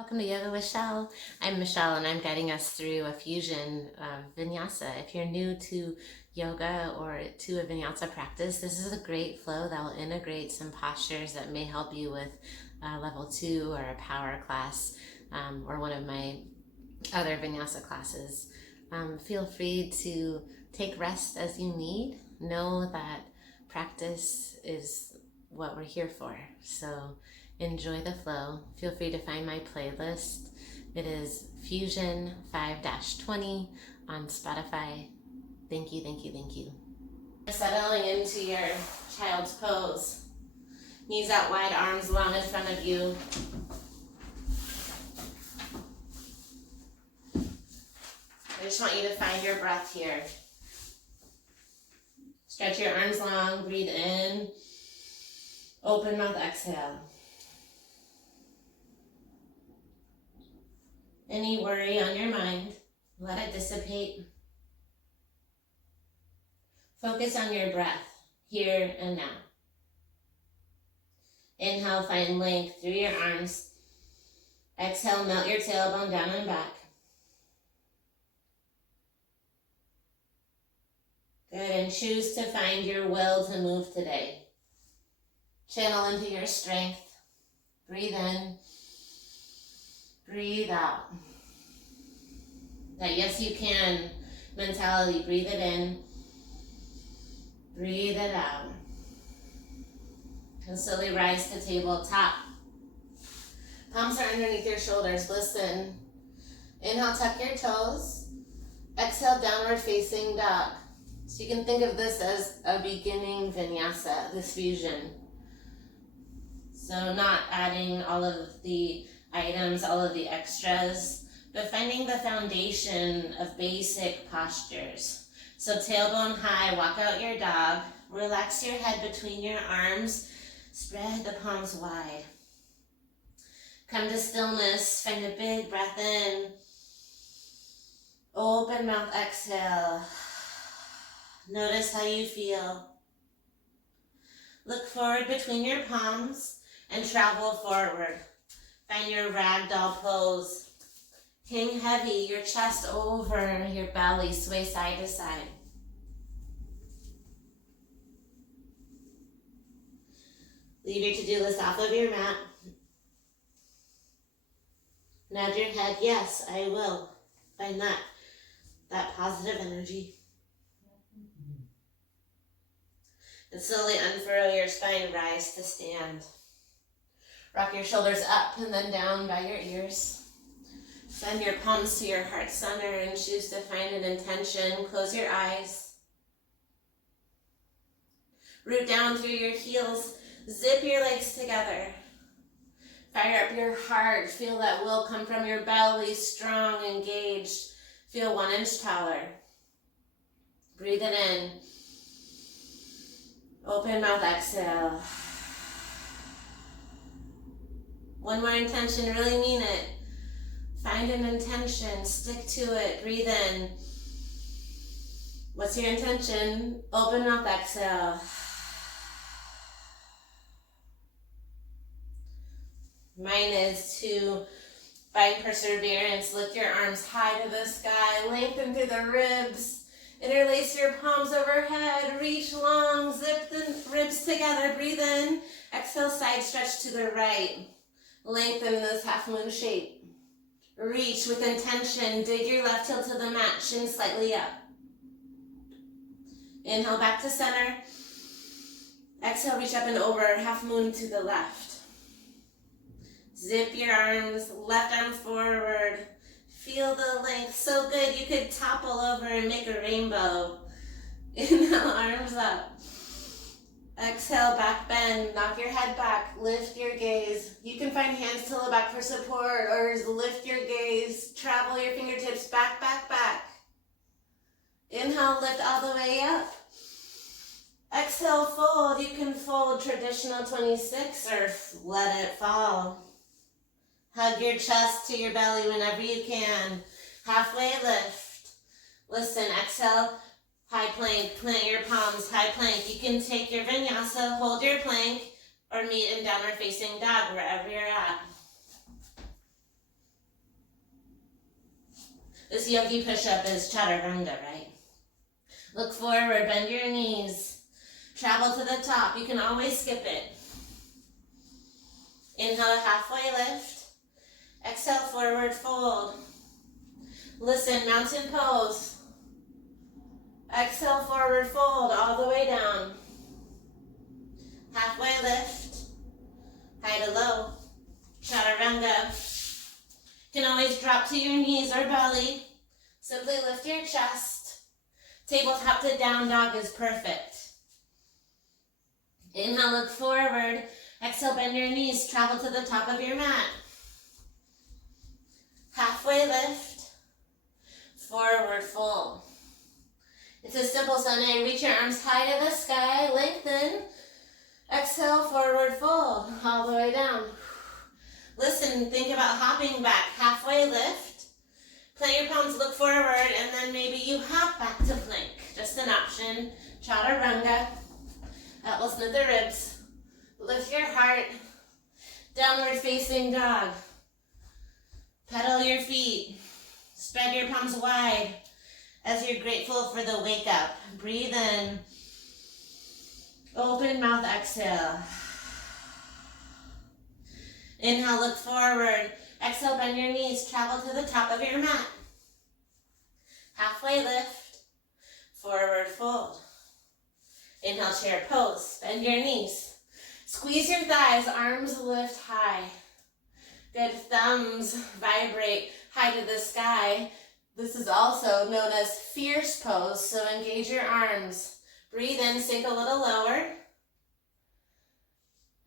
Welcome to Yoga with Michelle. I'm Michelle and I'm guiding us through a fusion Vinyasa. If you're new to yoga or to a Vinyasa practice, this is a great flow that will integrate some postures that may help you with level 2 or a power class or one of my other Vinyasa classes. Feel free to take rest as you need. Know that practice is what we're here for. So enjoy the flow. Feel free to find my playlist. It is Fusion 5-20 on Spotify. Thank you, thank you, thank you. Settling into your child's pose. Knees out wide, arms long in front of you. I just want you to find your breath here. Stretch your arms long, breathe in. Open mouth, exhale. Any worry on your mind, let it dissipate. Focus on your breath, here and now. Inhale, find length through your arms. Exhale, melt your tailbone down and back. Good, and choose to find your will to move today. Channel into your strength. Breathe in. Breathe out. That yes you can mentality, breathe it in. Breathe it out. And slowly rise to tabletop. Palms are underneath your shoulders. Listen. Inhale, tuck your toes. Exhale, downward facing dog. So you can think of this as a beginning vinyasa, this fusion. So not adding all of the items, all of the extras, but finding the foundation of basic postures. So tailbone high, walk out your dog, relax your head between your arms, spread the palms wide. Come to stillness, find a big breath in, open mouth, exhale. Notice how you feel. Look forward between your palms and travel forward. Find your ragdoll pose. Hang heavy, your chest over your belly, sway side to side. Leave your to-do list off of your mat. Nod your head, yes, I will. Find that positive energy. And slowly unfurl your spine, rise to stand. Rock your shoulders up and then down by your ears. Send your palms to your heart center and choose to find an intention. Close your eyes. Root down through your heels. Zip your legs together. Fire up your heart. Feel that will come from your belly, strong, engaged. Feel 1 inch taller. Breathe it in. Open mouth, exhale. One more intention, really mean it. Find an intention, stick to it, breathe in. What's your intention? Open mouth, exhale. Mine is to find perseverance, lift your arms high to the sky, lengthen through the ribs. Interlace your palms overhead, reach long, zip the ribs together, breathe in. Exhale, side stretch to the right. Lengthen this half moon shape. Reach with intention, dig your left heel to the mat, chin slightly up. Inhale back to center. Exhale, reach up and over, half moon to the left. Zip your arms, left arm forward. Feel the length, so good you could topple over and make a rainbow. Inhale, arms up. Exhale, back bend, knock your head back, lift your gaze. You can find hands to the back for support or lift your gaze, travel your fingertips back, back, back. Inhale, lift all the way up. Exhale, fold. You can fold traditional 26 or let it fall. Hug your chest to your belly whenever you can. Halfway lift. Listen, exhale, high plank. Plant your palms, high plank. You can take your vinyasa, hold your plank, or meet in downward facing dog, wherever you're at. This yogi push-up is chaturanga, right? Look forward, bend your knees. Travel to the top. You can always skip it. Inhale, halfway lift. Exhale, forward fold. Listen, mountain pose. Exhale, forward fold all the way down. Halfway lift. High to low. Chaturanga. You can always drop to your knees or belly. Simply lift your chest. Tabletop to down dog is perfect. Inhale, look forward. Exhale, bend your knees. Travel to the top of your mat. Halfway lift. Forward fold. It's a simple Sunday. Reach your arms high to the sky. Lengthen. Exhale, forward fold. All the way down. Listen, think about hopping back. Halfway lift. Plant your palms, look forward, and then maybe you hop back to plank. Just an option. Chaturanga. That will snip the ribs. Lift your heart. Downward facing dog. Pedal your feet. Spread your palms wide as you're grateful for the wake up. Breathe in. Open mouth, exhale. Inhale, look forward. Exhale, bend your knees. Travel to the top of your mat. Halfway lift. Forward fold. Inhale, chair pose. Bend your knees. Squeeze your thighs. Arms lift high. Good. Thumbs vibrate high to the sky. This is also known as fierce pose, so engage your arms. Breathe in, sink a little lower.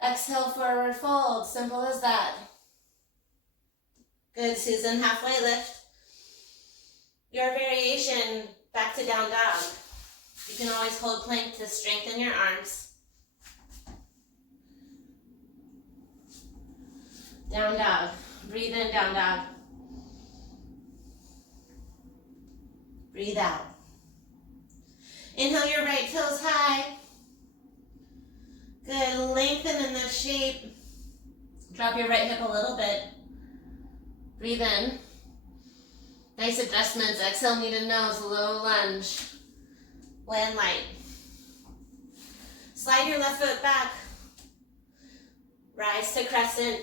Exhale, forward fold. Simple as that. Good, Susan. Halfway lift. Your variation, back to down dog. You can always hold plank to strengthen your arms. Down dog. Breathe in, down dog. Breathe out. Inhale your right toes high. Good, lengthen in the shape. Drop your right hip a little bit. Breathe in. Nice adjustments. Exhale, knee to nose, low lunge. Land light. Slide your left foot back. Rise to crescent.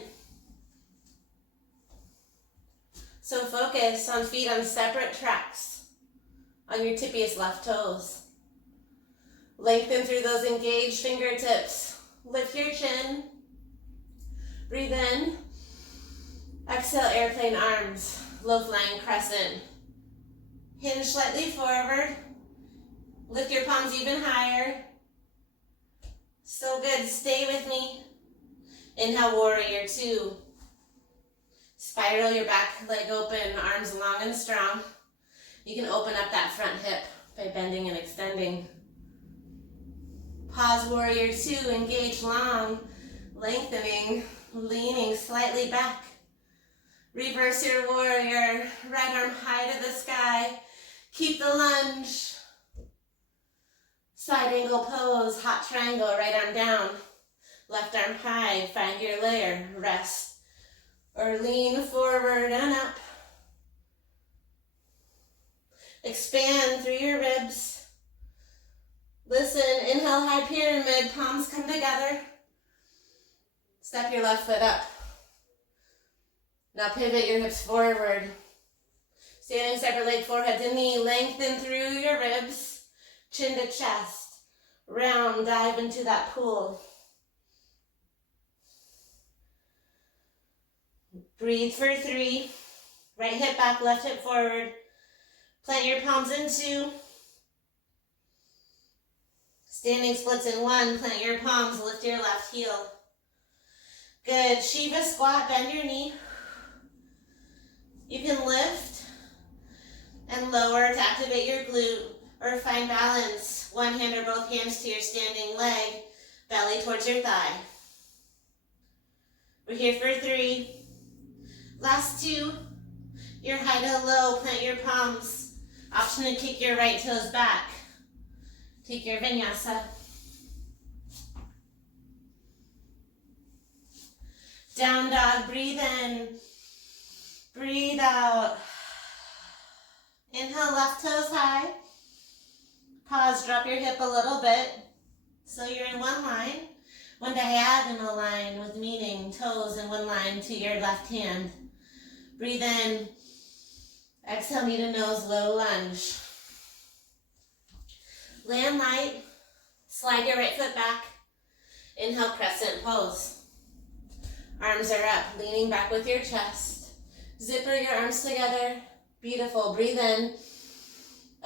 So focus on feet on separate tracks. On your tippiest left toes. Lengthen through those engaged fingertips. Lift your chin. Breathe in. Exhale, airplane arms. Low flying crescent. Hinge slightly forward. Lift your palms even higher. So good. Stay with me. Inhale, warrior two. Spiral your back leg open, arms long and strong. You can open up that front hip by bending and extending. Pause, warrior two. Engage long, lengthening, leaning slightly back. Reverse your warrior. Right arm high to the sky. Keep the lunge. Side angle pose, hot triangle, right arm down. Left arm high, find your layer. Rest or lean forward and up. Expand through your ribs. Listen, inhale, high pyramid, palms come together. Step your left foot up. Now pivot your hips forward. Standing separate leg, forehead to knee, lengthen through your ribs, chin to chest. Round, dive into that pool. Breathe for three. Right hip back, left hip forward. Plant your palms in two. Standing splits in one. Plant your palms, lift your left heel. Good. Shiva squat, bend your knee. You can lift and lower to activate your glute or find balance. One hand or both hands to your standing leg, belly towards your thigh. We're here for three. Last two. Your high to low, plant your palms. Option to kick your right toes back. Take your vinyasa. Down dog, breathe in. Breathe out. Inhale, left toes high. Pause, drop your hip a little bit. So you're in one line, one diagonal line with meaning, toes in one line to your left hand. Breathe in. Exhale, knee to nose, low lunge. Land light. Slide your right foot back. Inhale, crescent pose. Arms are up, leaning back with your chest. Zipper your arms together. Beautiful. Breathe in.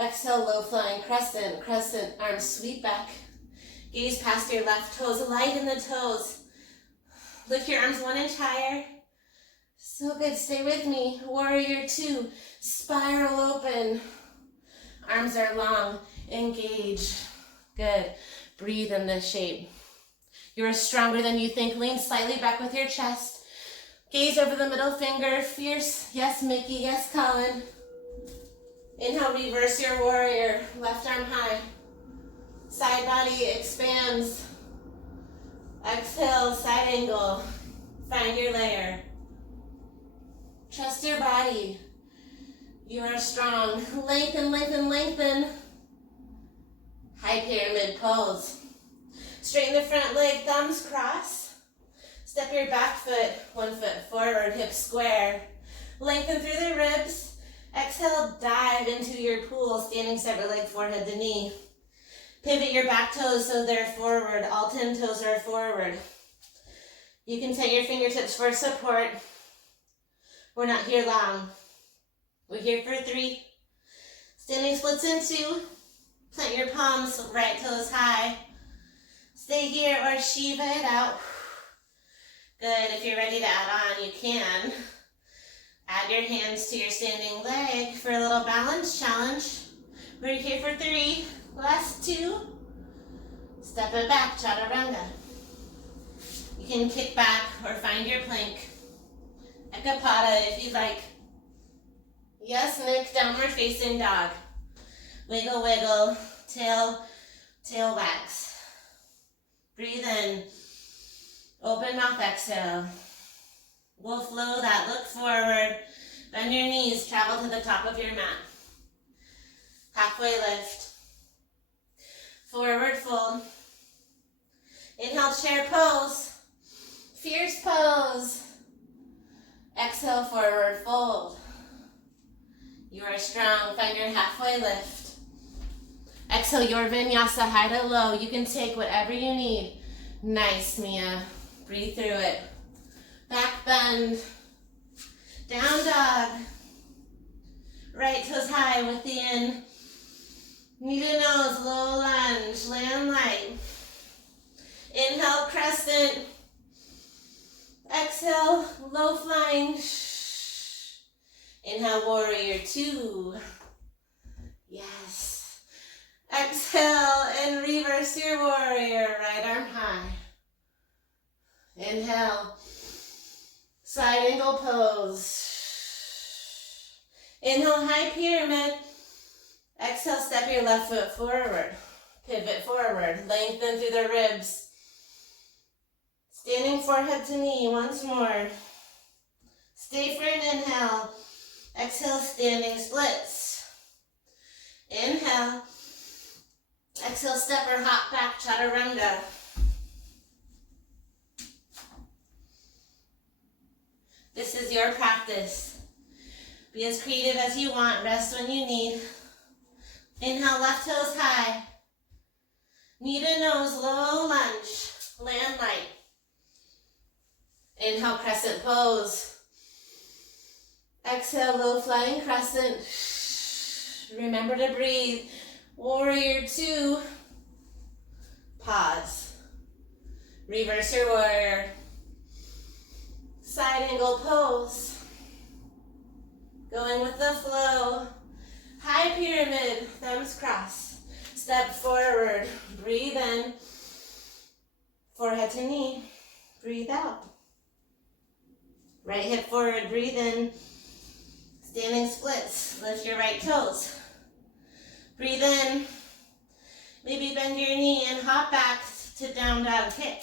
Exhale, low flying crescent. Crescent, arms sweep back. Gaze past your left toes, light in the toes. Lift your arms 1 inch higher. So good, stay with me. Warrior 2, spiral open. Arms are long, engage. Good, breathe in this shape. You are stronger than you think. Lean slightly back with your chest. Gaze over the middle finger, fierce. Yes, Mickey, yes, Colin. Inhale, reverse your warrior, left arm high. Side body expands. Exhale, side angle. Find your layer. Trust your body. You are strong. Lengthen, lengthen, lengthen. High pyramid pose. Straighten the front leg, thumbs cross. Step your back foot, 1 foot forward, hips square. Lengthen through the ribs. Exhale, dive into your pool, standing separate leg, forehead to knee. Pivot your back toes so they're forward. All 10 toes are forward. You can set your fingertips for support. We're not here long. We're here for 3. Standing splits in 2. Plant your palms, right toes high. Stay here or Shiva it out. Good, if you're ready to add on, you can. Add your hands to your standing leg for a little balance challenge. We're here for 3. Last 2. Step it back, chaturanga. You can kick back or find your plank. Ekapada if you'd like. Yes, Nick, downward facing dog. Wiggle, wiggle, tail wags. Breathe in. Open mouth, exhale. We'll flow that, look forward. Bend your knees, travel to the top of your mat. Halfway lift. Forward fold. Inhale, chair pose. Fierce pose. Exhale, forward fold. You are strong. Find your halfway lift. Exhale, your vinyasa, high to low. You can take whatever you need. Nice, Mia. Breathe through it. Back bend. Down dog. Right toes high with the in. Knee to nose, low lunge, land light. Inhale, crescent. Exhale, low flying. Inhale, warrior 2. Yes. Exhale and reverse your warrior, right arm high. Inhale, side angle pose. Inhale, high pyramid. Exhale, step your left foot forward. Pivot forward, lengthen through the ribs. Standing forehead to knee, once more. Stay for an inhale. Exhale, standing splits. Inhale. Exhale, step or hop back, chaturanga. This is your practice. Be as creative as you want, rest when you need. Inhale, left toes high. Knee to nose, low lunge, land light. Inhale, crescent pose. Exhale, low flying crescent. Remember to breathe. Warrior 2. Pause. Reverse your warrior. Side angle pose. Going with the flow. High pyramid, thumbs cross. Step forward, breathe in. Forehead to knee, breathe out. Right hip forward, breathe in. Standing splits, lift your right toes. Breathe in. Maybe bend your knee and hop back to down dog kick.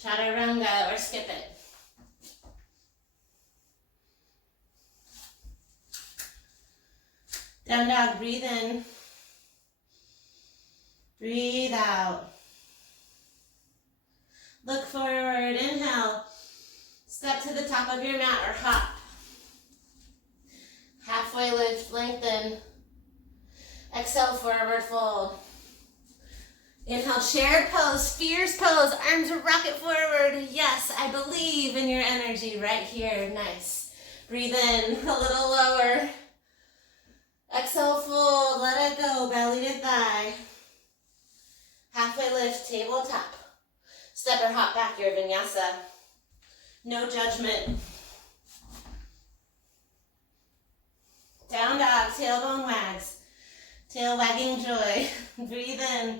Chaturanga or skip it. Down dog, breathe in. Breathe out. Look forward, inhale. Step to the top of your mat or hop. Halfway lift, lengthen. Exhale, forward fold. Inhale, chair pose, fierce pose, arms rocket forward. Yes, I believe in your energy right here. Nice. Breathe in, a little lower. Exhale, fold, let it go, belly to thigh. Halfway lift, tabletop. Step or hop back, your vinyasa. No judgment. Down dog, tailbone wags. Tail wagging joy. Breathe in.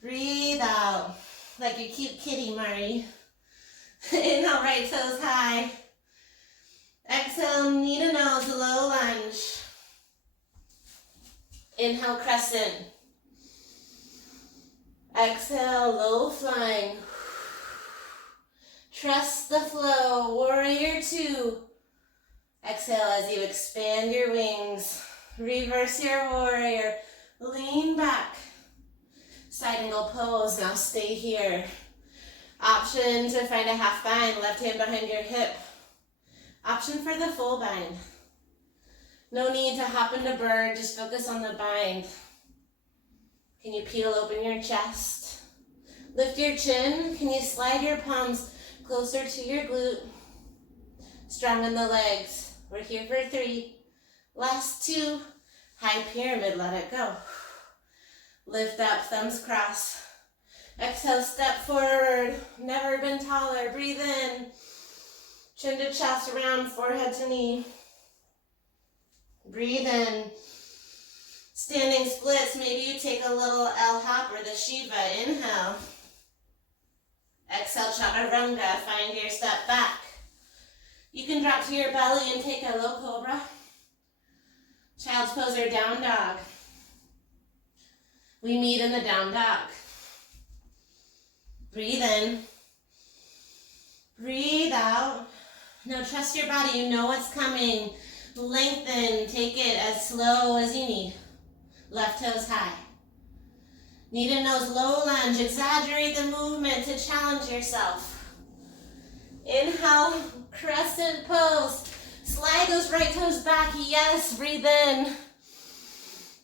Breathe out. Like your cute kitty, Murray. Inhale, right toes high. Exhale, knee to nose, low lunge. Inhale, crescent. Exhale, low flying. Trust the flow, warrior two. Exhale as you expand your wings. Reverse your warrior. Lean back. Side angle pose. Now stay here. Option to find a half bind. Left hand behind your hip. Option for the full bind. No need to hop into bird. Just focus on the bind. Can you peel open your chest? Lift your chin. Can you slide your palms closer to your glute? Strong in the legs. We're here for 3. Last 2. High pyramid, let it go. Lift up, thumbs cross. Exhale, step forward. Never been taller. Breathe in. Chin to chest, around, forehead to knee. Breathe in. Standing splits. Maybe you take a little L hop or the Shiva. Inhale. Exhale, chaturanga. Find your step back. You can drop to your belly and take a low cobra. Child's pose or down dog. We meet in the down dog. Breathe in. Breathe out. Now trust your body. You know what's coming. Lengthen. Take it as slow as you need. Left toes high. Knee to nose, low lunge. Exaggerate the movement to challenge yourself. Inhale, crescent pose. Slide those right toes back. Yes, breathe in.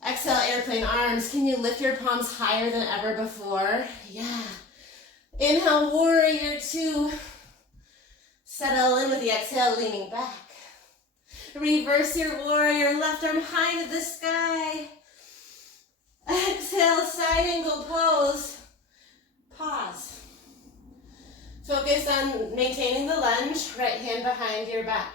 Exhale, airplane arms. Can you lift your palms higher than ever before? Yeah. Inhale, warrior two. Settle in with the exhale, leaning back. Reverse your warrior, left arm high to the sky. Exhale, side angle pose. Pause. Focus on maintaining the lunge, right hand behind your back.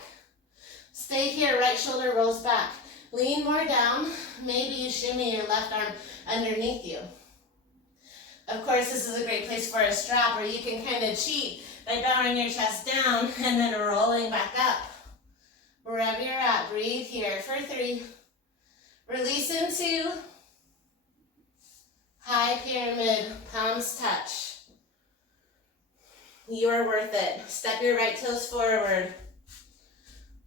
Stay here, right shoulder rolls back. Lean more down. Maybe you shimmy your left arm underneath you. Of course, this is a great place for a strap where you can kind of cheat by bowing your chest down and then rolling back up. Wherever you're at, breathe here for 3. Release in 2. High pyramid, palms touch. You are worth it. Step your right toes forward.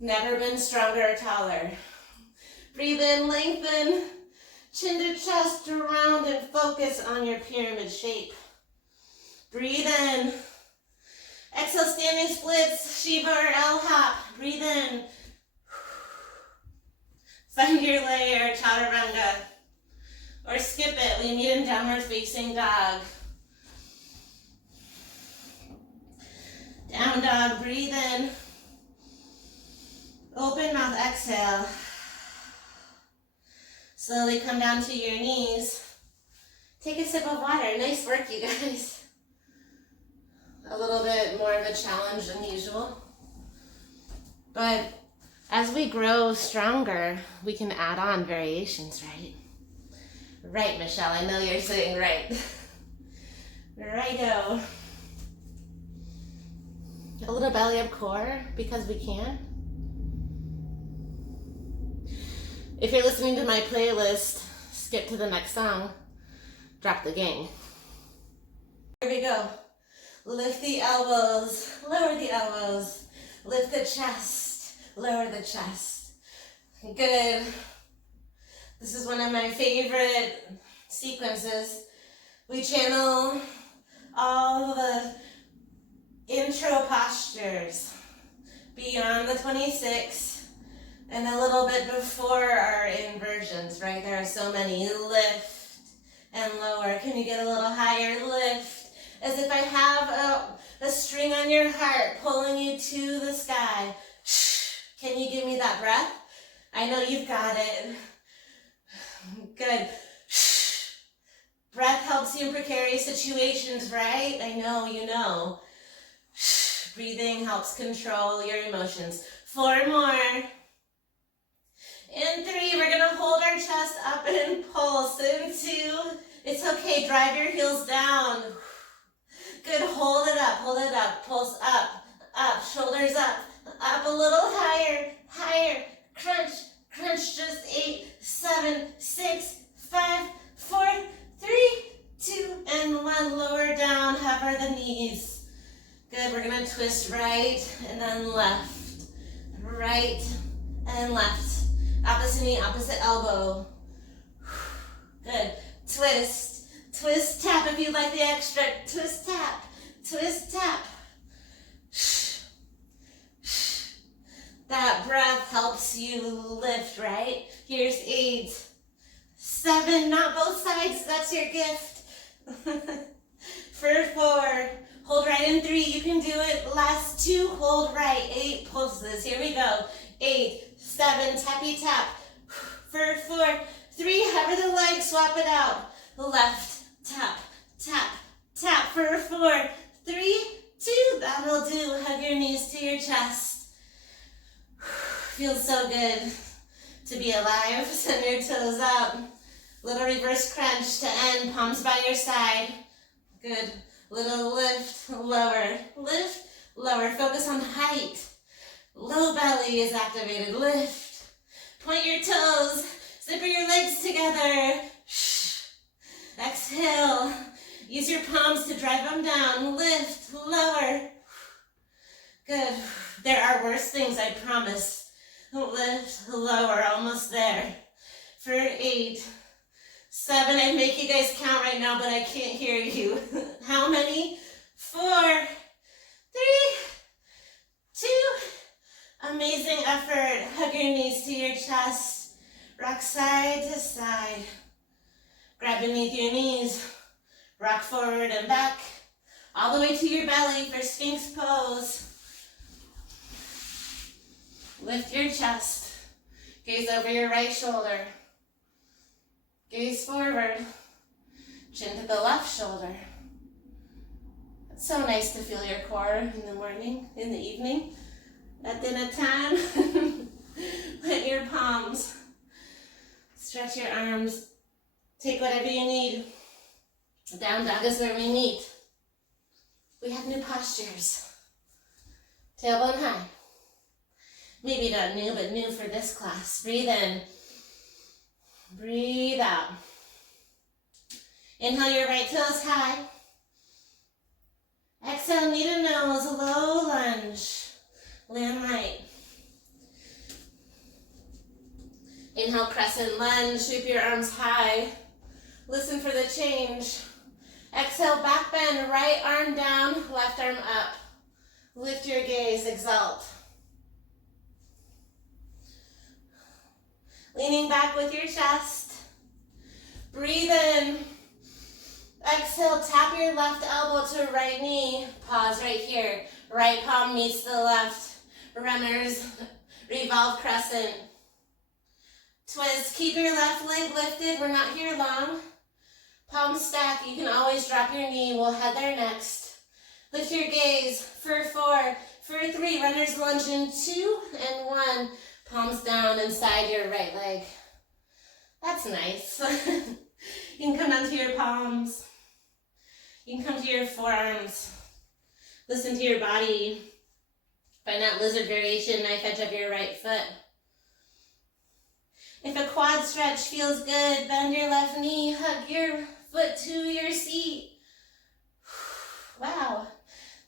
Never been stronger or taller. Breathe in, lengthen. Chin to chest, around, and focus on your pyramid shape. Breathe in. Exhale, standing splits, Shiva or L hop. Breathe in. Find your layer, chaturanga. Or skip it. We meet in downward facing dog. Down dog, breathe in. Open mouth, exhale. Slowly come down to your knees. Take a sip of water. Nice work, you guys. A little bit more of a challenge than usual. But as we grow stronger, we can add on variations, right? Right, Michelle, I know you're saying right. Righto. A little belly up core, because we can. If you're listening to my playlist, skip to the next song. Drop the gang. Here we go. Lift the elbows, lower the elbows. Lift the chest, lower the chest. Good. This is one of my favorite sequences. We channel all the intro postures beyond the 26 and a little bit before our inversions, right? There are so many. Lift and lower. Can you get a little higher? Lift. As if I have a string on your heart pulling you to the sky. Can you give me that breath? I know you've got it. Good. Breath helps you in precarious situations, right? I know, you know. Breathing helps control your emotions. 4 more. In 3, we're going to hold our chest up and pulse. In 2, it's okay, drive your heels down. Good, hold it up, pulse up, up, shoulders up a little higher, higher. Crunch, crunch, just 8, 7, 6, 5, 4, 3, 2, and 1. Lower down, hover the knees. Good, we're gonna twist right and then left. Right and left. Opposite knee, opposite elbow. Good, twist. Twist, tap if you like the extra. Twist, tap. Twist, tap. That breath helps you lift, right? Here's 8, 7, not both sides, that's your gift. For 4, hold right in 3, you can do it. Last 2, hold right, 8 pulses, here we go. 8, 7, tappy tap. For 4, 3, hover the leg, swap it out. Left, tap, tap, tap. For 4, 3, 2, that'll do. Hug your knees to your chest. Feels so good to be alive. Send your toes up. Little reverse crunch to end. Palms by your side. Good. Little lift, lower. Lift, lower. Focus on height. Low belly is activated. Lift. Point your toes. Zipper your legs together. Exhale. Use your palms to drive them down. Lift, lower. Good. There are worse things, I promise. Lift, lower, almost there. For 8, 7, I'd make you guys count right now, but I can't hear you. How many? 4, 3, 2. Amazing effort. Hug your knees to your chest. Rock side to side. Grab beneath your knees. Rock forward and back. All the way to your belly for Sphinx pose. Lift your chest. Gaze over your right shoulder. Gaze forward. Chin to the left shoulder. It's so nice to feel your core in the morning, in the evening, at dinner time. Put your palms. Stretch your arms. Take whatever you need. Down dog is where we meet. We have new postures. Tailbone high. Maybe not new, but new for this class. Breathe in. Breathe out. Inhale your right toes high. Exhale, knee to nose, low lunge. Land light. Inhale, crescent lunge. Sweep your arms high. Listen for the change. Exhale, back bend. Right arm down, left arm up. Lift your gaze, exalt. Leaning back with your chest. Breathe in. Exhale, tap your left elbow to right knee. Pause right here. Right palm meets the left. Runners, revolve crescent. Twist, keep your left leg lifted. We're not here long. Palms stack, you can always drop your knee. We'll head there next. Lift your gaze for 4, for 3. Runners lunge in 2 and 1. Palms down inside your right leg. That's nice. You can come down to your palms. You can come to your forearms. Listen to your body. Find that lizard variation, knife edge of your right foot. If a quad stretch feels good, bend your left knee, hug your foot to your seat. Wow,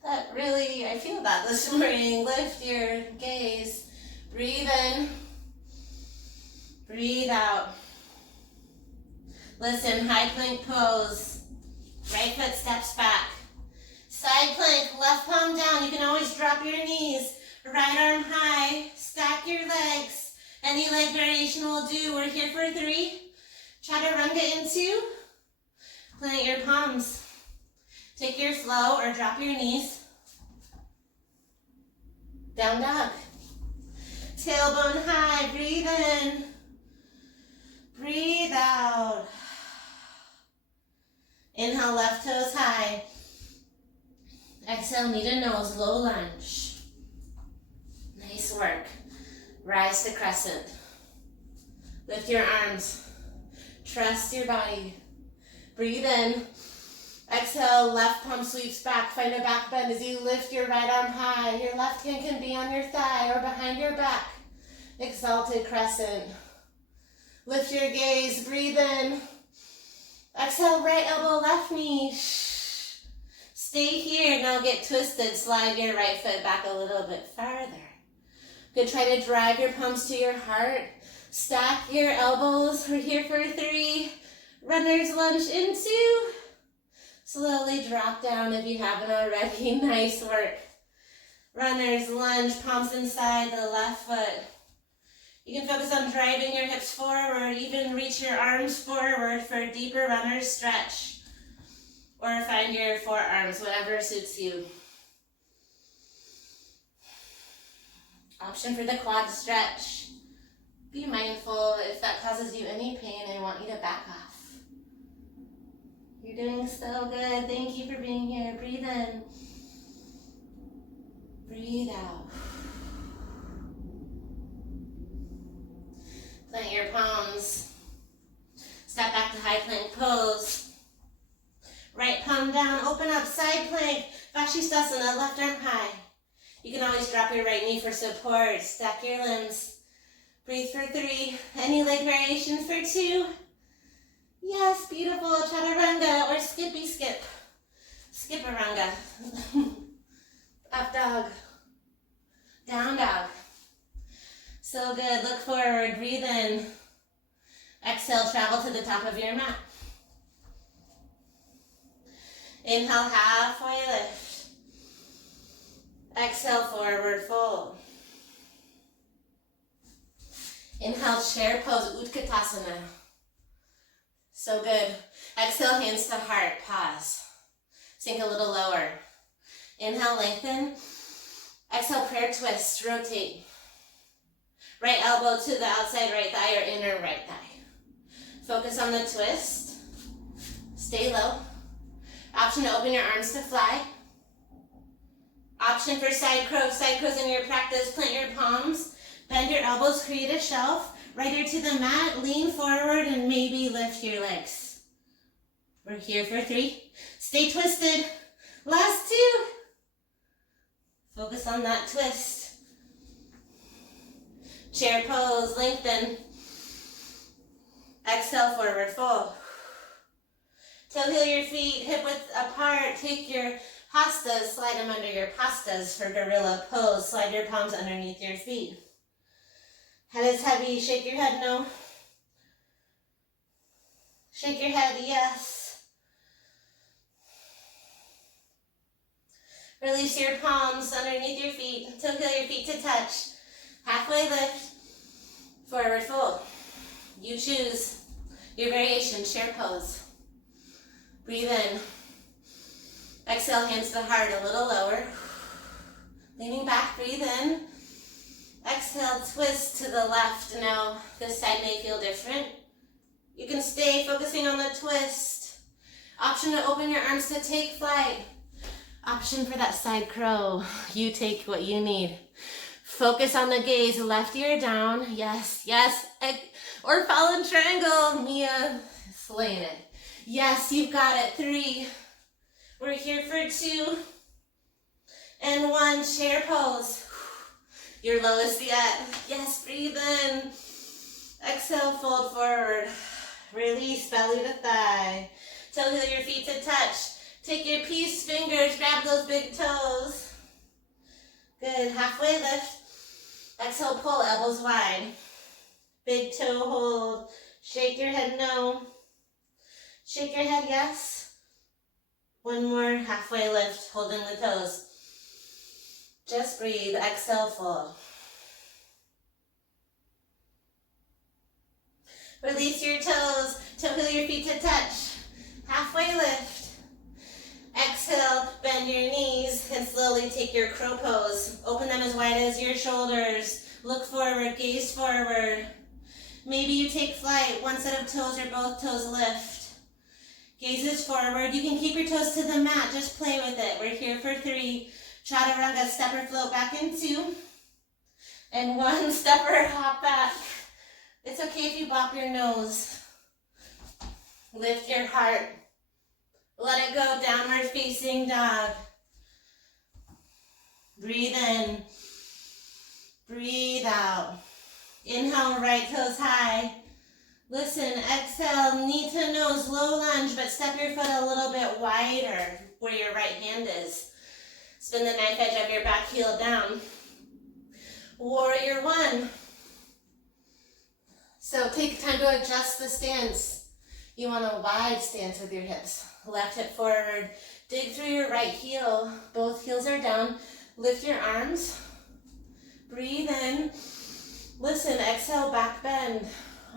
that really, I feel that this morning. Lift your gaze. Breathe in. Breathe out. Listen, high plank pose. Right foot steps back. Side plank, left palm down. You can always drop your knees. Right arm high. Stack your legs. Any leg variation will do. We're here for 3. Chaturanga in 2. Plant your palms. Take your flow or drop your knees. Down dog. Tailbone high. Breathe in. Breathe out. Inhale, left toes high. Exhale, knee to nose, low lunge. Nice work. Rise to crescent. Lift your arms. Trust your body. Breathe in. Exhale, left palm sweeps back. Find a back bend as you lift your right arm high. Your left hand can be on your thigh or behind your back. Exalted crescent. Lift your gaze. Breathe in. Exhale, right elbow, left knee. Stay here. Now get twisted. Slide your right foot back a little bit farther. Good. Try to drive your palms to your heart. Stack your elbows. We're here for 3. Runner's lunge in 2. Slowly drop down if you haven't already. Nice work. Runner's lunge, palms inside the left foot. You can focus on driving your hips forward, even reach your arms forward for a deeper runner's stretch. Or find your forearms, whatever suits you. Option for the quad stretch. Be mindful if that causes you any pain, I want you to back off. You're doing so good. Thank you for being here. Breathe in. Breathe out. Plant your palms. Step back to high plank pose. Right palm down, open up, side plank. Vashisthasana, left arm high. You can always drop your right knee for support. Stack your limbs. Breathe for 3. Any leg variation for 2. Yes, beautiful. Chaturanga or skippy skip. Skipperanga. Up dog. Down dog. So good. Look forward. Breathe in. Exhale, travel to the top of your mat. Inhale, halfway lift. Exhale, forward fold. Inhale, chair pose, Utkatasana. So good. Exhale, hands to heart, pause. Sink a little lower. Inhale, lengthen. Exhale, prayer twist, rotate. Right elbow to the outside right thigh or inner right thigh. Focus on the twist. Stay low. Option to open your arms to fly. Option for side crows in your practice. Plant your palms. Bend your elbows, create a shelf. Right ear to the mat, lean forward and maybe lift your legs. We're here for 3. Stay twisted. Last 2. Focus on that twist. Chair pose, lengthen. Exhale, forward fold. Toe heel your feet, hip width apart. Take your hastas, slide them under your pastas for gorilla pose. Slide your palms underneath your feet. Head is heavy, shake your head no. Shake your head yes. Release your palms underneath your feet. Toe heel your feet to touch. Halfway lift, forward fold. You choose your variation, chair pose. Breathe in. Exhale, hands to heart, a little lower. Leaning back, breathe in. Exhale, twist to the left. Now, this side may feel different. You can stay focusing on the twist. Option to open your arms to take flight. Option for that side crow. You take what you need. Focus on the gaze, left ear down. Yes, yes. Or fallen triangle. Mia, slaying it. Yes, you've got it. 3. We're here for 2. And 1, chair pose. Your lowest yet. Yes, breathe in. Exhale, fold forward. Release, belly to thigh. Toe heel your feet to touch. Take your peace fingers, grab those big toes. Good, halfway lift. Exhale, pull, elbows wide. Big toe hold. Shake your head no. Shake your head, yes. One more halfway lift, holding the toes. Just breathe, exhale, full. Release your toes, toe heel your feet to touch. Halfway lift. Exhale, bend your knees and slowly take your crow pose. Open them as wide as your shoulders. Look forward, gaze forward. Maybe you take flight, one set of toes or both toes lift. Gazes forward. You can keep your toes to the mat, just play with it. We're here for 3. Chaturanga, step or float back in 2. And 1, step or hop back. It's okay if you bop your nose. Lift your heart. Let it go, downward facing dog. Breathe in. Breathe out. Inhale, right toes high. Listen, exhale, knee to nose, low lunge, but step your foot a little bit wider where your right hand is. Spin the knife edge of your back heel down. Warrior 1. So take time to adjust the stance. You want a wide stance with your hips. Left hip forward. Dig through your right heel. Both heels are down. Lift your arms. Breathe in. Listen, exhale, back bend.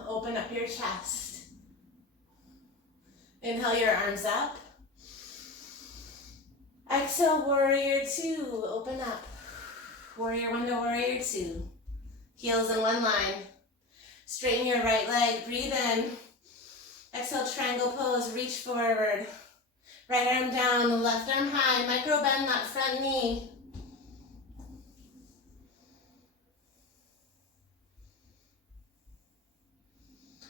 Open up your chest. Inhale your arms up. Exhale, warrior 2. Open up. Warrior 1 to warrior 2. Heels in one line. Straighten your right leg. Breathe in. Exhale, triangle pose. Reach forward. Right arm down, left arm high. Micro bend that front knee.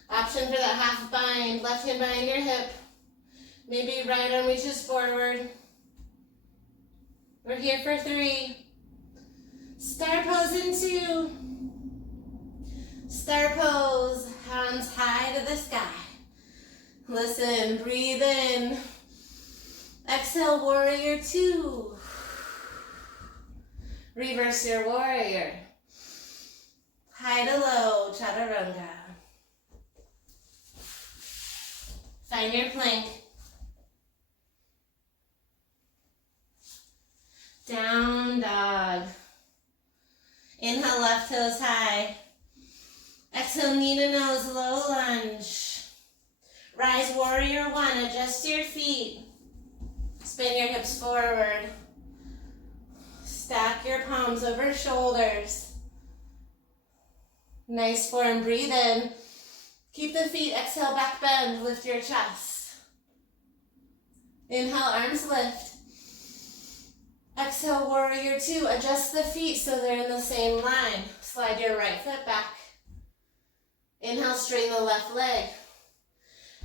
Option for that half bind. Left hand behind your hip. Maybe right arm reaches forward. We're here for 3. Star pose in 2. Star pose. Hands high to the sky. Listen, breathe in. Exhale, warrior 2. Reverse your warrior. High to low, chaturanga. Find your plank. Down dog. Inhale, left toes high. Exhale, knee to nose, low lunge. Rise, warrior 1. Adjust your feet. Spin your hips forward. Stack your palms over shoulders. Nice form. Breathe in. Keep the feet. Exhale, back bend. Lift your chest. Inhale, arms lift. Exhale, warrior 2. Adjust the feet so they're in the same line. Slide your right foot back. Inhale, straighten the left leg.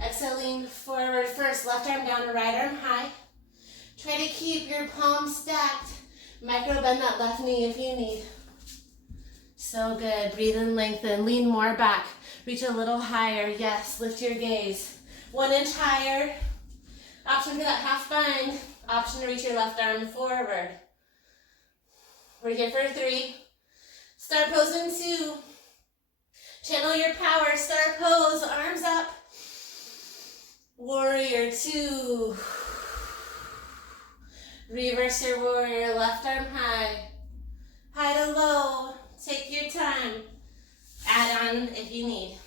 Exhale, lean forward first. Left arm down, right arm high. Try to keep your palms stacked. Micro bend that left knee if you need. So good. Breathe in, lengthen. Lean more back. Reach a little higher. Yes, lift your gaze. 1 inch higher. Option for that half bind. Option to reach your left arm forward. We're here for 3. Star pose in 2. Channel your power. Star pose. Arms up. Warrior 2. Reverse your warrior. Left arm high. High to low. Take your time. Add on if you need.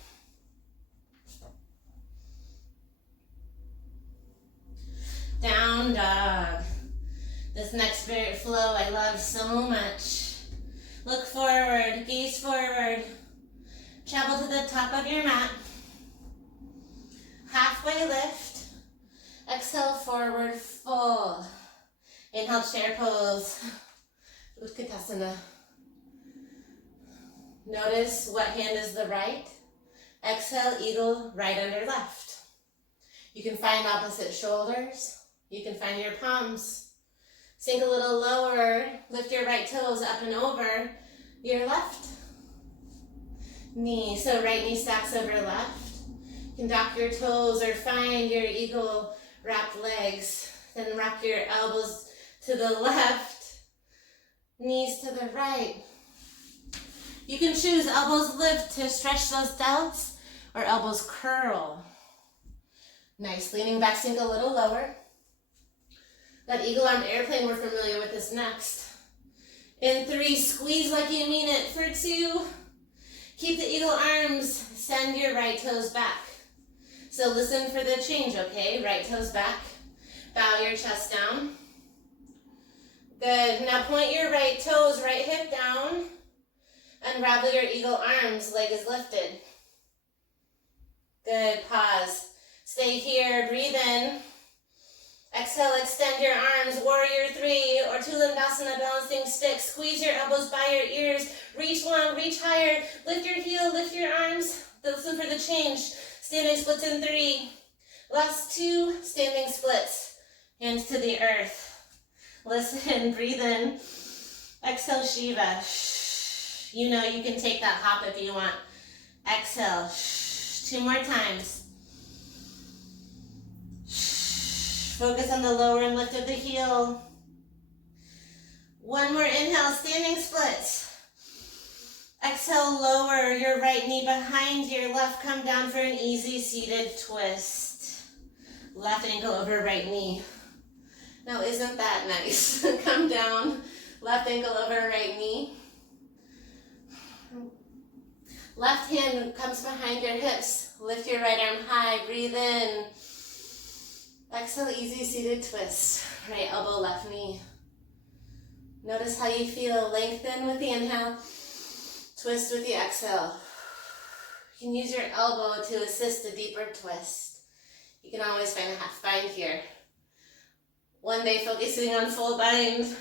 Down dog. This next spirit flow I love so much. Look forward, gaze forward. Travel to the top of your mat. Halfway lift. Exhale, forward fold. Inhale, chair pose. Utkatasana. Notice what hand is the right. Exhale, eagle, right under left. You can find opposite shoulders. You can find your palms. Sink a little lower. Lift your right toes up and over your left knee. So right knee stacks over left. You can dock your toes or find your eagle wrapped legs. Then rock your elbows to the left, knees to the right. You can choose elbows lift to stretch those delts or elbows curl. Nice, leaning back, sink a little lower. That eagle arm airplane we're familiar with is next. In 3, squeeze like you mean it. For 2, keep the eagle arms, send your right toes back. So listen for the change, okay? Right toes back, bow your chest down. Good, now point your right toes, right hip down. Unravel your eagle arms, leg is lifted. Good, pause. Stay here, breathe in. Exhale, extend your arms, warrior 3 or Tulandasana balancing stick. Squeeze your elbows by your ears. Reach 1, reach higher. Lift your heel, lift your arms. Listen for the change. Standing splits in 3. Last 2, standing splits. Hands to the earth. Listen, breathe in. Exhale, Shiva. You know you can take that hop if you want. Exhale. 2 more times. Focus on the lower and lift of the heel. 1 more inhale, standing splits. Exhale, lower your right knee behind your left. Come down for an easy seated twist. Left ankle over right knee. Now, isn't that nice? Come down, left ankle over right knee. Left hand comes behind your hips. Lift your right arm high, breathe in. Exhale, easy seated twist. Right elbow, left knee. Notice how you feel. Lengthen with the inhale. Twist with the exhale. You can use your elbow to assist a deeper twist. You can always find a half bind here. One day focusing on full bind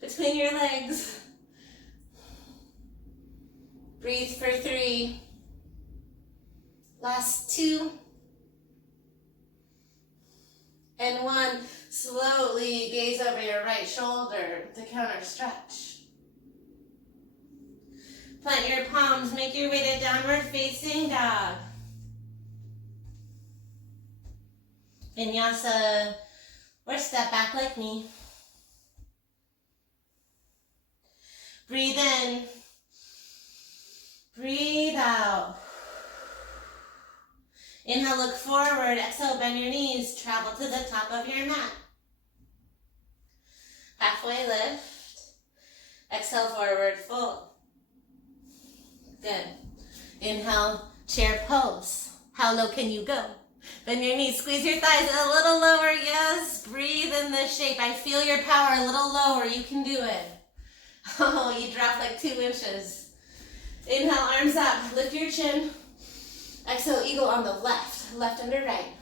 between your legs. Breathe for 3. Last 2. And 1, slowly gaze over your right shoulder to counter stretch. Plant your palms, make your way to downward facing dog. Vinyasa, or step back like me. Breathe in, breathe out. Inhale, look forward. Exhale, bend your knees. Travel to the top of your mat. Halfway lift. Exhale, forward fold. Good. Inhale, chair pose. How low can you go? Bend your knees. Squeeze your thighs a little lower. Yes. Breathe in this shape. I feel your power. A little lower. You can do it. Oh, you dropped like 2 inches. Inhale, arms up. Lift your chin. Exhale, eagle on the left, left under right.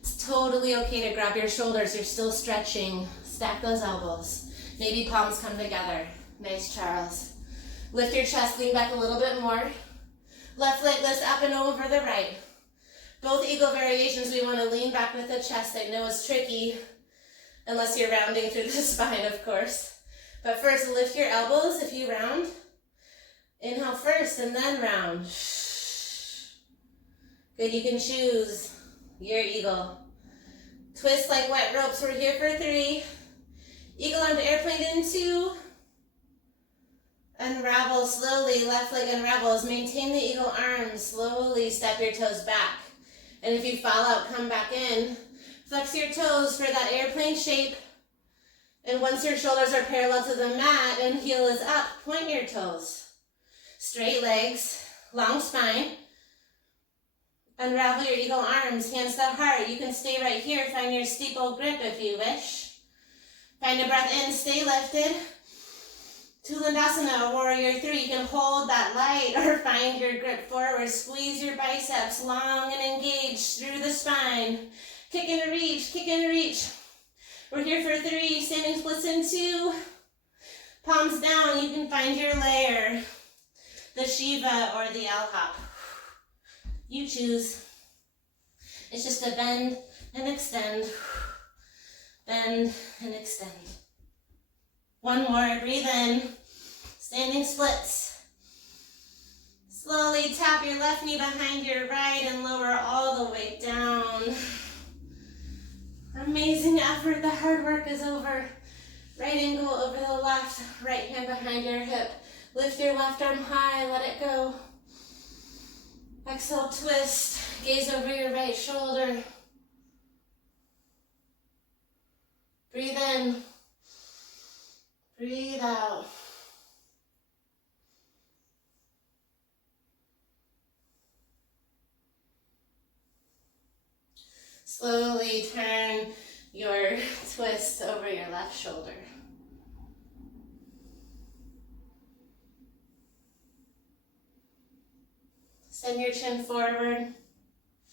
It's totally okay to grab your shoulders. You're still stretching. Stack those elbows. Maybe palms come together. Nice, Charles. Lift your chest, lean back a little bit more. Left leg lifts up and over the right. Both eagle variations, we want to lean back with the chest. I know it's tricky, unless you're rounding through the spine, of course. But first, lift your elbows if you round. Inhale first and then round. Good, you can choose your eagle. Twist like wet ropes. We're here for 3. Eagle arm to airplane in 2. Unravel slowly. Left leg unravels. Maintain the eagle arms. Slowly step your toes back. And if you fall out, come back in. Flex your toes for that airplane shape. And once your shoulders are parallel to the mat and heel is up, point your toes. Straight legs, long spine. Unravel your eagle arms, hands to heart. You can stay right here. Find your steeple grip if you wish. Find a breath in, stay lifted. Tulandasana, warrior 3. You can hold that light or find your grip forward. Squeeze your biceps long and engaged through the spine. Kick and reach, kick and reach. We're here for 3, standing splits in 2. Palms down, you can find your layer. The Shiva or the L hop. You choose. It's just a bend and extend. Bend and extend. 1 more, breathe in. Standing splits. Slowly tap your left knee behind your right and lower all the way down. Amazing effort, the hard work is over. Right ankle over the left, right hand behind your hip. Lift your left arm high, let it go. Exhale, twist, gaze over your right shoulder. Breathe in. Breathe out. Slowly turn your twist over your left shoulder. Send your chin forward.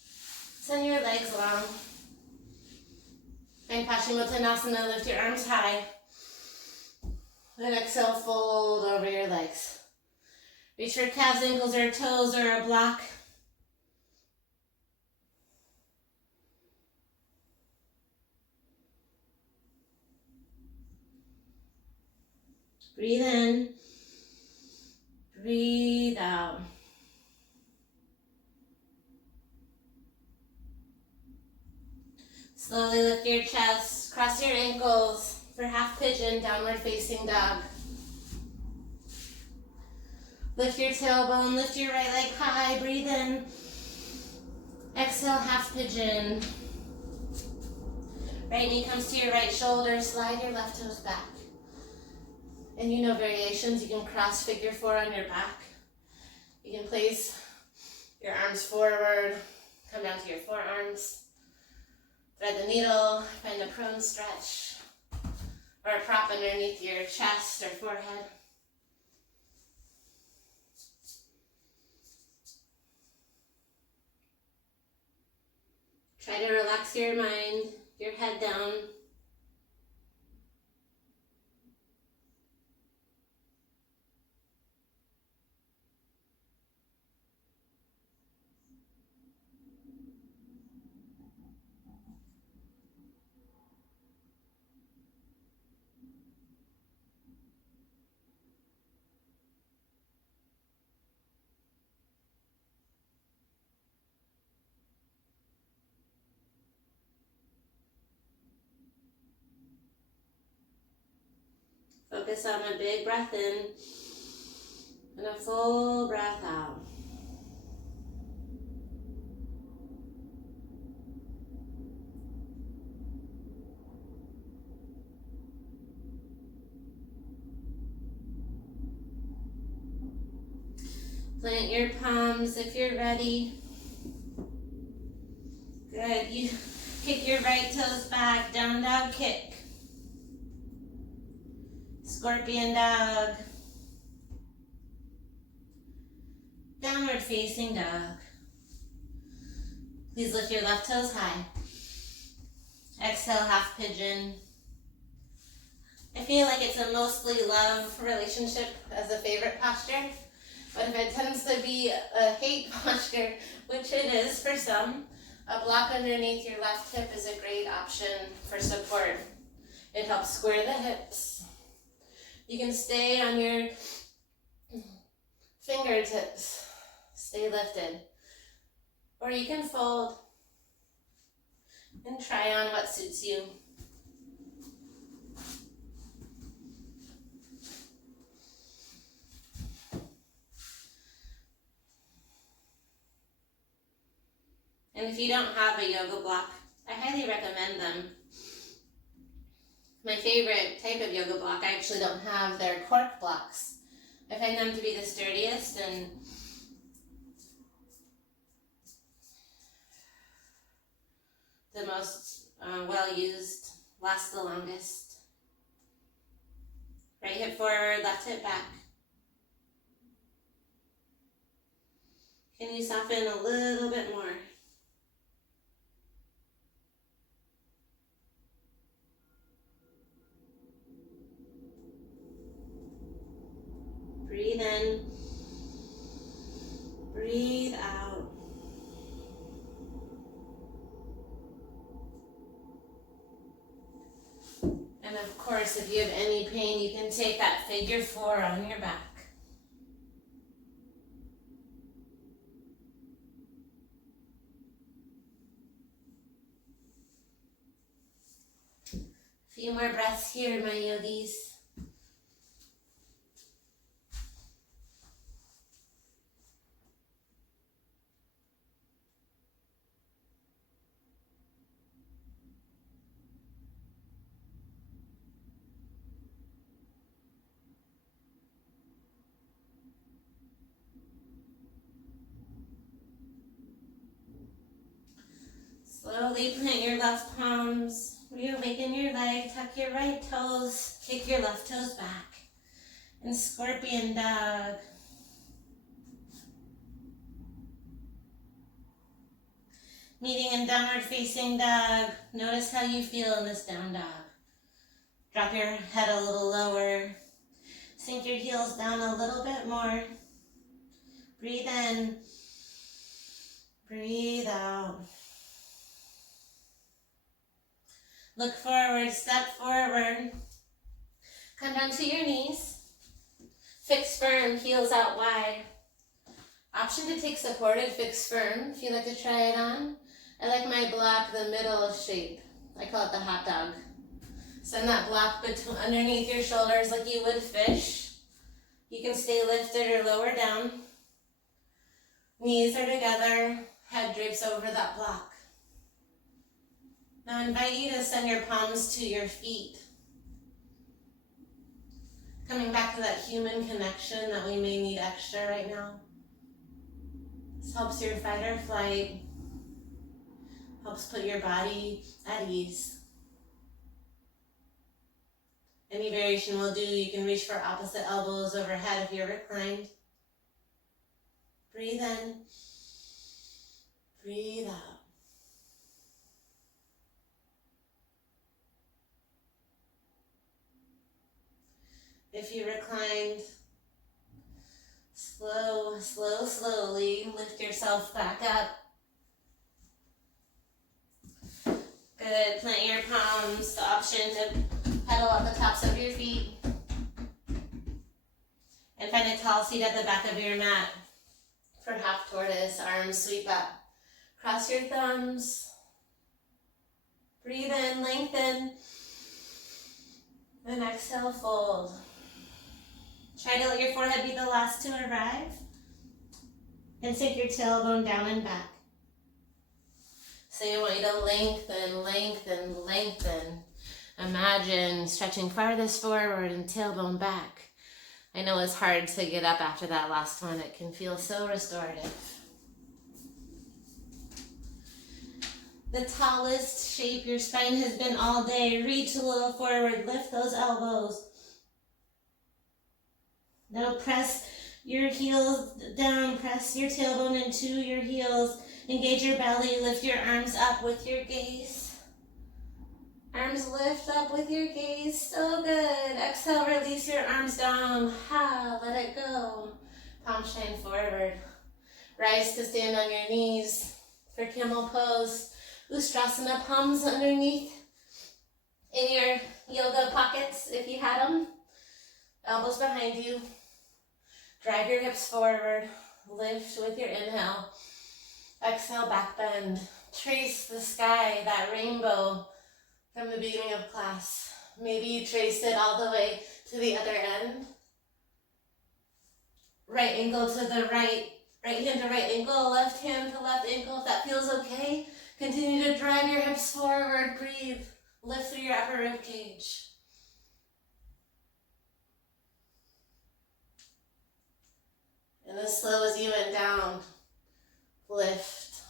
Send your legs long. And Paschimottanasana, lift your arms high. Then exhale, fold over your legs. Reach for calves, ankles, or toes, or a block. Breathe in. Breathe out. Slowly lift your chest, cross your ankles for half pigeon, downward facing dog. Lift your tailbone, lift your right leg high, breathe in. Exhale, half pigeon. Right knee comes to your right shoulder, slide your left toes back. And you know variations, you can cross figure four on your back. You can place your arms forward, come down to your forearms. Thread the needle, find a prone stretch, or a prop underneath your chest or forehead. Try to relax your mind, your head down. Focus on a big breath in and a full breath out. Plant your palms if you're ready. Good. You kick your right toes back, down dog kick. Scorpion dog. Downward facing dog. Please lift your left toes high. Exhale, half pigeon. I feel like it's a mostly love relationship as a favorite posture, but if it tends to be a hate posture, which it is for some, a block underneath your left hip is a great option for support. It helps square the hips. You can stay on your fingertips, stay lifted. Or you can fold and try on what suits you. And if you don't have a yoga block, I highly recommend them. My favorite type of yoga block, I actually don't have their cork blocks. I find them to be the sturdiest and the most well used, last the longest. Right hip forward, left hip back. Can you soften a little bit more? Breathe in, breathe out. And of course, if you have any pain, you can take that figure four on your back. A few more breaths here, my yogis. Slowly plant your left palms, reawaken your leg, tuck your right toes, kick your left toes back. And scorpion dog. Meeting in downward facing dog. Notice how you feel in this down dog. Drop your head a little lower. Sink your heels down a little bit more. Breathe in. Breathe out. Look forward, step forward. Come down to your knees. Fix firm, heels out wide. Option to take supported, fix firm, if you'd like to try it on. I like my block the middle shape. I call it the hot dog. Send that block between underneath your shoulders like you would fish. You can stay lifted or lower down. Knees are together, head drapes over that block. Now I invite you to send your palms to your feet. Coming back to that human connection that we may need extra right now. This helps your fight or flight, helps put your body at ease. Any variation will do. You can reach for opposite elbows overhead if you're reclined. Breathe in, breathe out. If you reclined, slowly lift yourself back up. Good, plant your palms, the option to pedal at the tops of your feet. And find a tall seat at the back of your mat for half tortoise, arms sweep up. Cross your thumbs. Breathe in, lengthen. And exhale, fold. Try to let your forehead be the last to arrive. And sink your tailbone down and back. So I want you to lengthen, lengthen, lengthen. Imagine stretching farthest forward and tailbone back. I know it's hard to get up after that last one. It can feel so restorative. The tallest shape your spine has been all day. Reach a little forward, lift those elbows. Now press your heels down, press your tailbone into your heels. Engage your belly, lift your arms up with your gaze. Arms lift up with your gaze, so good. Exhale, release your arms down. Ha, let it go. Palms shine forward. Rise to stand on your knees for camel pose. Ustrasana, palms underneath in your yoga pockets if you had them. Elbows behind you. Drive your hips forward. Lift with your inhale. Exhale, back bend. Trace the sky, that rainbow from the beginning of class. Maybe you trace it all the way to the other end. Right ankle to the right hand to right ankle, left hand to left ankle. If that feels okay, continue to drive your hips forward. Breathe. Lift through your upper rib cage. And as slow as you went down, lift.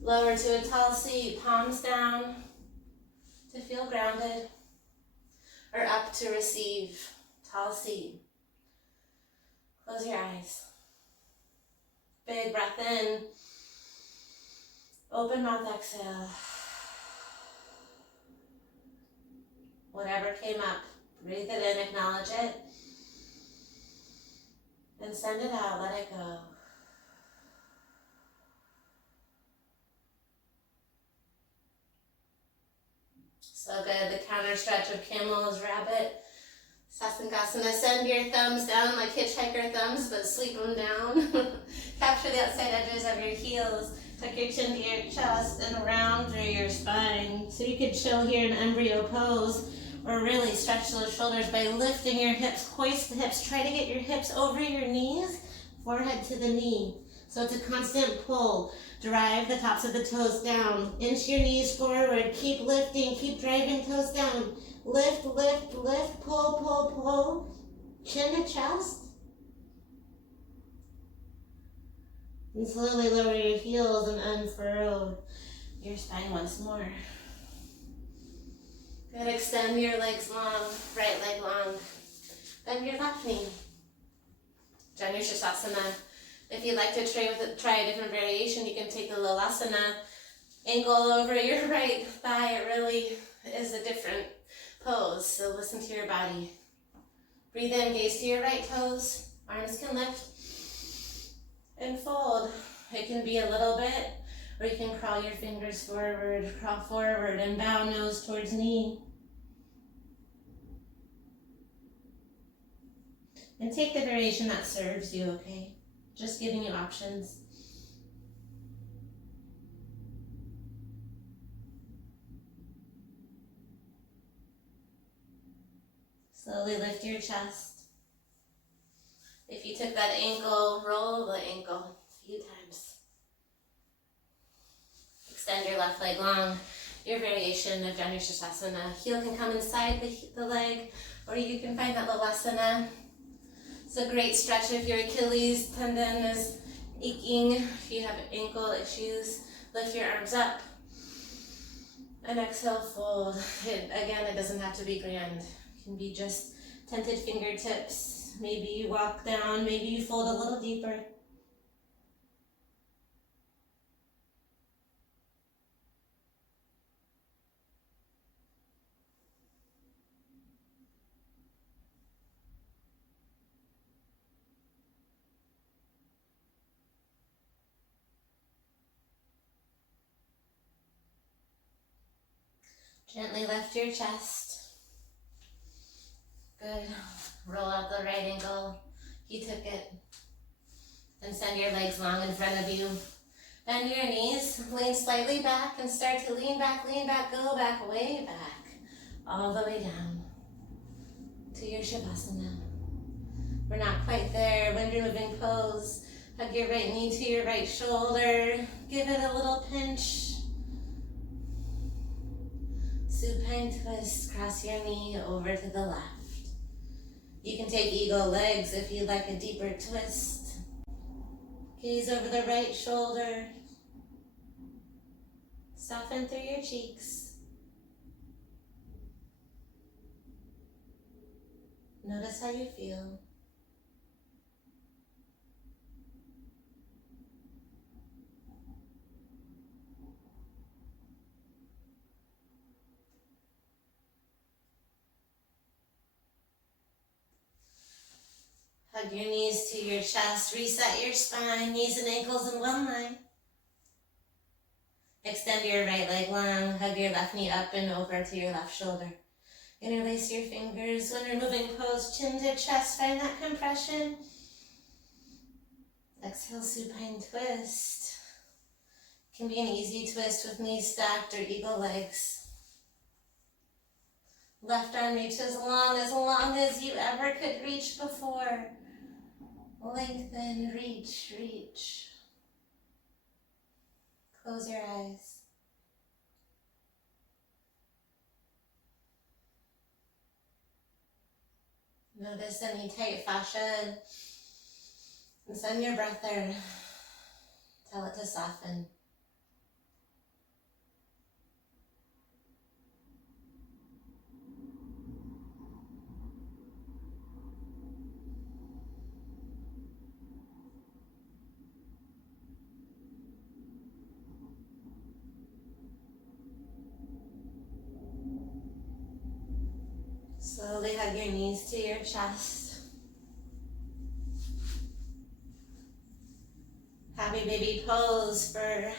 Lower to a tall seat, palms down to feel grounded, or up to receive, tall seat. Close your eyes. Big breath in. Open mouth, exhale. Whatever came up, breathe it in, acknowledge it. And send it out, let it go. So good, the counter stretch of camels, rabbit, Sasangasana. Send your thumbs down like hitchhiker thumbs, but sweep them down. Capture the outside edges of your heels. Tuck your chin to your chest and round through your spine. So you could chill here in embryo pose, or really stretch those shoulders by lifting your hips, hoist the hips. Try to get your hips over your knees, forehead to the knee. So it's a constant pull. Drive the tops of the toes down. Inch your knees forward. Keep lifting. Keep driving toes down. Lift, lift, lift. Pull, pull, pull. Chin to chest. And slowly lower your heels and unfurrow your spine once more. Good, extend your legs long, right leg long. Bend your left knee. Vinyasas. If you'd like to try a different variation, you can take the Lalasana, ankle over your right thigh. It really is a different pose, so listen to your body. Breathe in, gaze to your right toes. Arms can lift and fold. It can be a little bit, or you can crawl your fingers forward, crawl forward and bow nose towards knee. And take the variation that serves you, okay? Just giving you options. Slowly lift your chest. If you took that ankle, roll the ankle a few times. Extend your left leg long. Your variation of Vinyasas. Heel can come inside the leg, or you can find that Lalasana. It's a great stretch if your Achilles tendon is aching. If you have ankle issues, lift your arms up. And exhale, fold. Again, it doesn't have to be grand. It can be just tented fingertips. Maybe you walk down, maybe you fold a little deeper. Gently lift your chest. Good. Roll out the right ankle. You took it. And send your legs long in front of you. Bend your knees, lean slightly back, and start to lean back, go back, way back. All the way down to your Shavasana. We're not quite there. When you're moving pose, hug your right knee to your right shoulder. Give it a little pinch. Supine twist, cross your knee over to the left. You can take eagle legs if you'd like a deeper twist. Gaze over the right shoulder. Soften through your cheeks. Notice how you feel. Hug your knees to your chest, reset your spine, knees and ankles in one line. Extend your right leg long, hug your left knee up and over to your left shoulder. Interlace your fingers. When you're moving pose, chin to chest, find that compression. Exhale, supine twist. Can be an easy twist with knees stacked or eagle legs. Left arm reach as long as you ever could reach before. Lengthen, reach, reach. Close your eyes. Notice any tight fascia and send your breath there. Tell it to soften. Slowly hug your knees to your chest. Happy baby pose for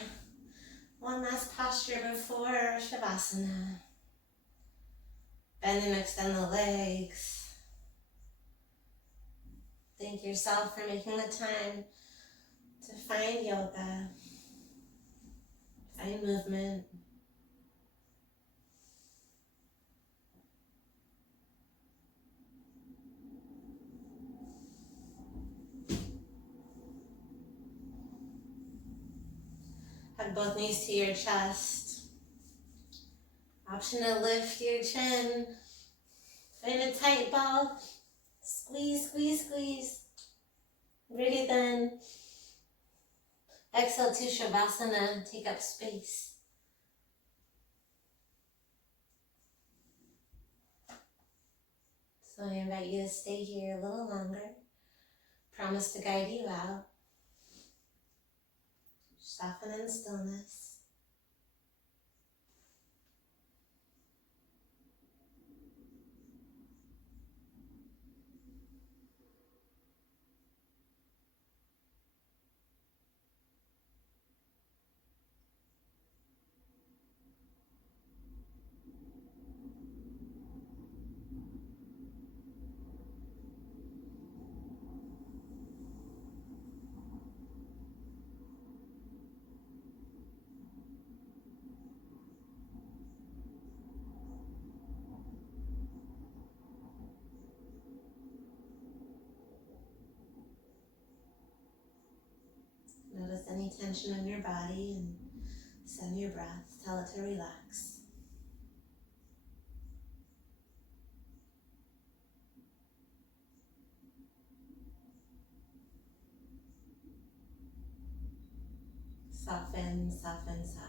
one last posture before Shavasana. Bend and extend the legs. Thank yourself for making the time to find yoga, find movement. Hug both knees to your chest. Option to lift your chin. Find a tight ball. Squeeze, squeeze, squeeze. Breathe in. Exhale to Shavasana, take up space. So I invite you to stay here a little longer. Promise to guide you out. Soften in stillness. Notice any tension in your body and send your breath. Tell it to relax. Soften, soften, soften.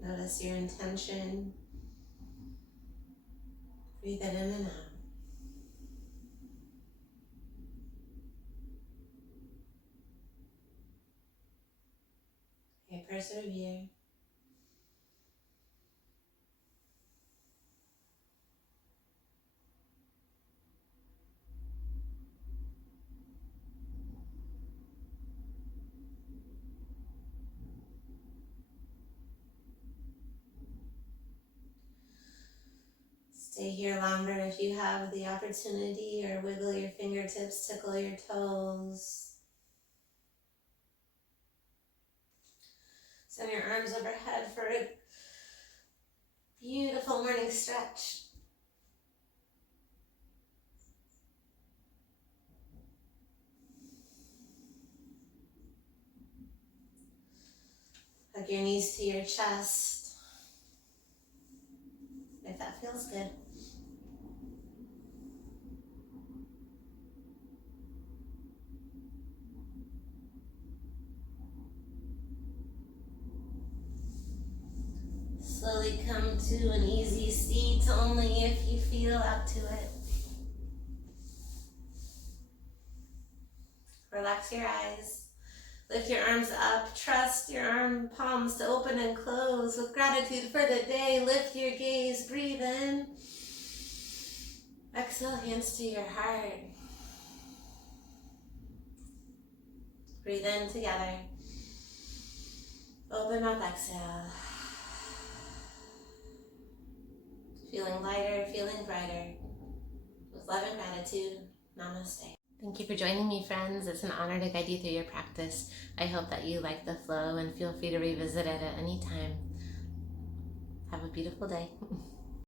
Notice your intention. Breathe it in and out. Okay, persevere. Stay here longer if you have the opportunity, or wiggle your fingertips, tickle your toes. Send your arms overhead for a beautiful morning stretch. Hug your knees to your chest, if that feels good. Slowly come to an easy seat, only if you feel up to it. Relax your eyes. Lift your arms up. Trust your arm palms to open and close. With gratitude for the day, lift your gaze. Breathe in. Exhale, hands to your heart. Breathe in together. Open mouth, exhale. Feeling lighter, feeling brighter. With love and gratitude, namaste. Thank you for joining me, friends. It's an honor to guide you through your practice. I hope that you like the flow and feel free to revisit it at any time. Have a beautiful day.